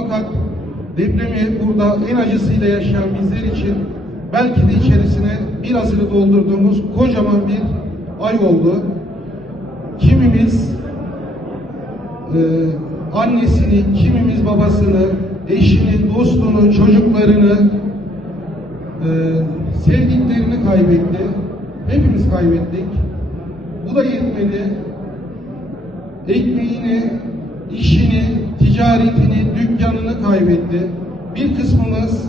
Fakat depremi burada en acısıyla yaşayan bizler için belki de içerisine bir asırı doldurduğumuz kocaman bir ay oldu. Kimimiz e, annesini, kimimiz babasını, eşini, dostunu, çocuklarını, e, sevdiklerini kaybetti. Hepimiz kaybettik. Bu da yetmedi. Ekmeğini, işini, ticaretini, dükkanını kaybetti. Bir kısmımız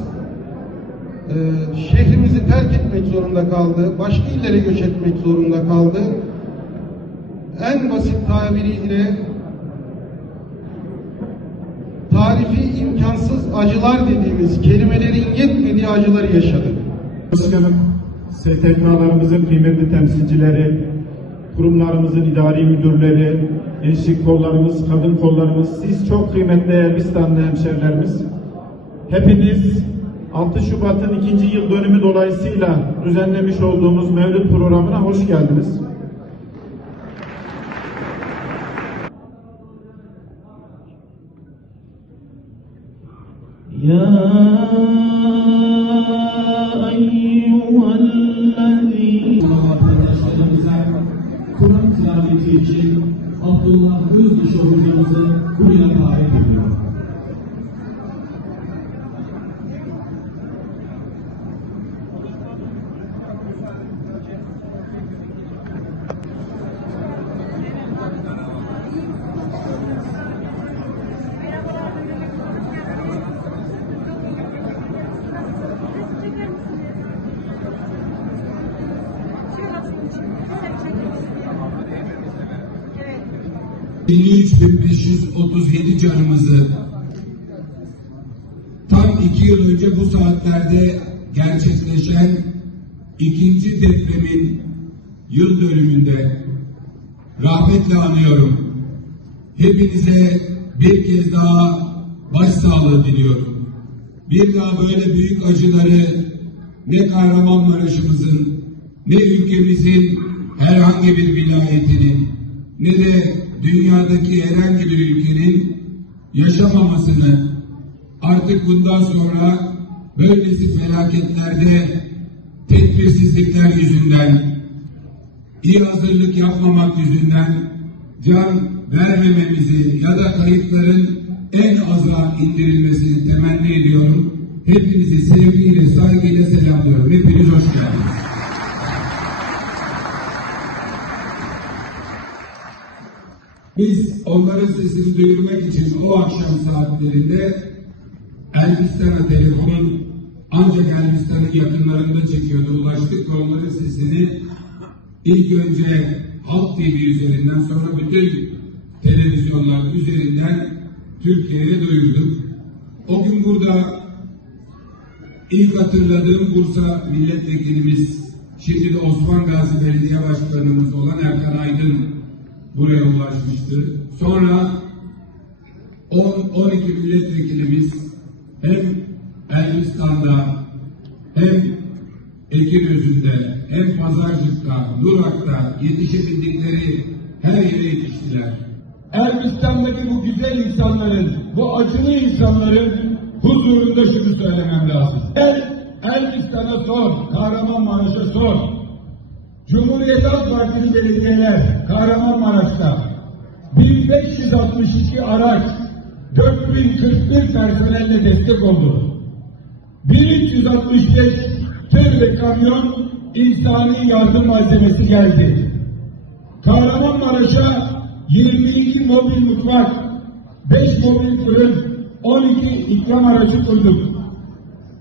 e, şehrimizi terk etmek zorunda kaldı. Başka illere göç etmek zorunda kaldı. En basit tabiriyle tarifi imkansız acılar dediğimiz kelimelerin yetmediği acıları yaşadık. Başkanım, STK'larımızın kıymetli temsilcileri, kurumlarımızın idari müdürleri, gençlik kollarımız, kadın kollarımız, siz çok kıymetli Elbistanlı hemşerilerimiz. Hepiniz 6 Şubat'ın ikinci yıl dönümü dolayısıyla düzenlemiş olduğumuz Mevlüt programına hoş geldiniz. يا أيها الذين arkadaşlarımıza Kur'an tilaveti için Abdullah Gözdeş hocamızı buraya davet 53.537 canımızı tam iki yıl önce bu saatlerde gerçekleşen ikinci depremin yıl dönümünde rahmetle anıyorum. Hepinize bir kez daha başsağlığı diliyorum. Bir daha böyle büyük acıları ne Kahramanmaraş'ımızın ne ülkemizin herhangi bir vilayetinin ne de dünyadaki herhangi bir ülkenin yaşamamasını artık bundan sonra böylesi felaketlerde tedbirsizlikler yüzünden iyi hazırlık yapmamak yüzünden can vermememizi ya da kayıpların en aza indirilmesini temenni ediyorum. Hepinizi sevgiyle, saygıyla selamlıyorum. Hepiniz hoş geldiniz. Biz onların sesini duyurmak için o akşam saatlerinde Elbistan'a telefonun ancak Elbistan'ın yakınlarında çekiyordu. Ulaştık ve onların sesini ilk önce Halk TV üzerinden sonra bütün televizyonlar üzerinden Türkiye'ye duyurduk. O gün burada ilk hatırladığım Bursa milletvekilimiz, şimdi de Osman Gazi Belediye buraya ulaşmıştı. Sonra 10-12 milletvekilimiz hem Elbistan'da hem Ekinözü'nde hem Pazarcık'ta, Nurak'ta yetişebildikleri her yere yetiştiler. Erbistan'daki bu güzel insanların, bu acılı insanların huzurunda şunu söylemem lazım. El, Elbistan'a sor, Kahramanmaraş'a sor. Cumhuriyet Halk Partili belediyeler Kahramanmaraş'ta 1562 araç 4041 personelle destek oldu. 1365 tır ve kamyon insani yardım malzemesi geldi. Kahramanmaraş'a 22 mobil mutfak, 5 mobil fırın, 12 ikram aracı kurduk.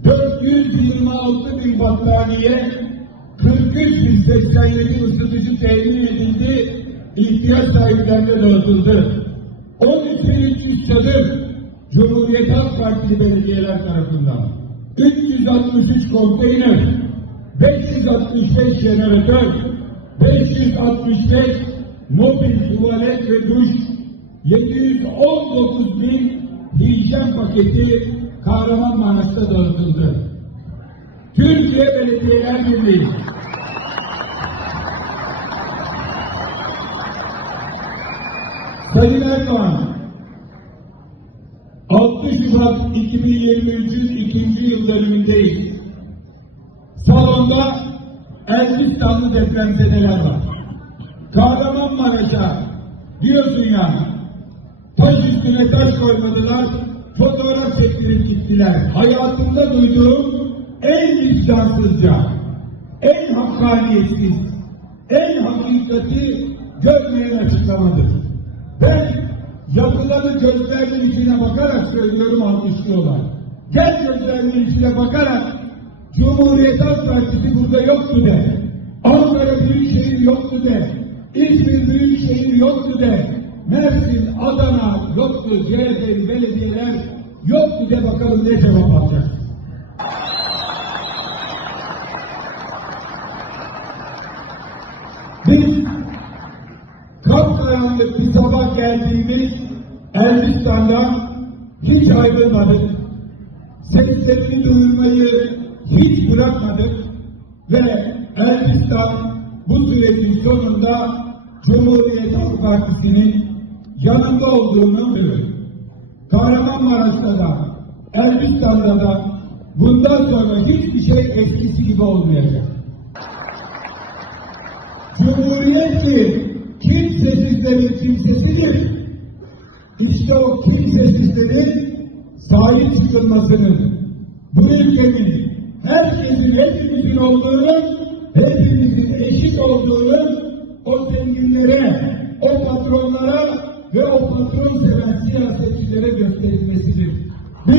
426 bin battaniye, 43 bin 87 ısıtıcı temin edildi, ihtiyaç sahiplerine dağıtıldı. 13 bin 300 çadır Cumhuriyet Halk Partili belediyeler tarafından. 363 konteyner, 565 jeneratör, 565 mobil tuvalet ve duş, 719 bin hijyen paketi Kahramanmaraş'ta dağıtıldı. Türkiye Belediyeler Birliği Sayın Erdoğan 6 6 Şubat 2023'ün ikinci yıl dönümündeyiz. Salonda Elbistanlı depremzedeler var. Kahramanmaraş'a diyorsun ya, taş üstüne taş koymadılar, fotoğraf çektirip gittiler. Hayatımda duyduğum en vicdansızca, en hakkaniyetsiz, en hakikati görmeyen açıklamadır. Ben yapılanı gözlerinin içine bakarak söylüyorum alkışlıyorlar. Gel gözlerinin içine bakarak Cumhuriyet Halk Partisi burada yoktu de. Ankara Büyükşehir yoktu de. İzmir Büyükşehir yoktu de. Mersin, Adana yoktu. CHP'li belediyeler yoktu de bakalım ne cevap alacak. Biz kapkaranlık bir sabah geldiğimiz Elbistan'dan hiç ayrılmadık. Seslerini duyurmayı hiç bırakmadık ve Elbistan bu sürecin sonunda Cumhuriyet Halk Partisi'nin yanında olduğunu biliyor. Kahramanmaraş'ta da Elbistan'da da bundan sonra hiçbir şey eskisi gibi olmayacak. Cumhuriyet ki kimsesizlerin kimsesidir. İşte o kimsesizlerin sahip çıkılmasının, bu ülkenin herkesin hepimizin olduğunu, hepimizin eşit olduğunu o zenginlere, o patronlara ve o patron seven siyasetçilere gösterilmesidir.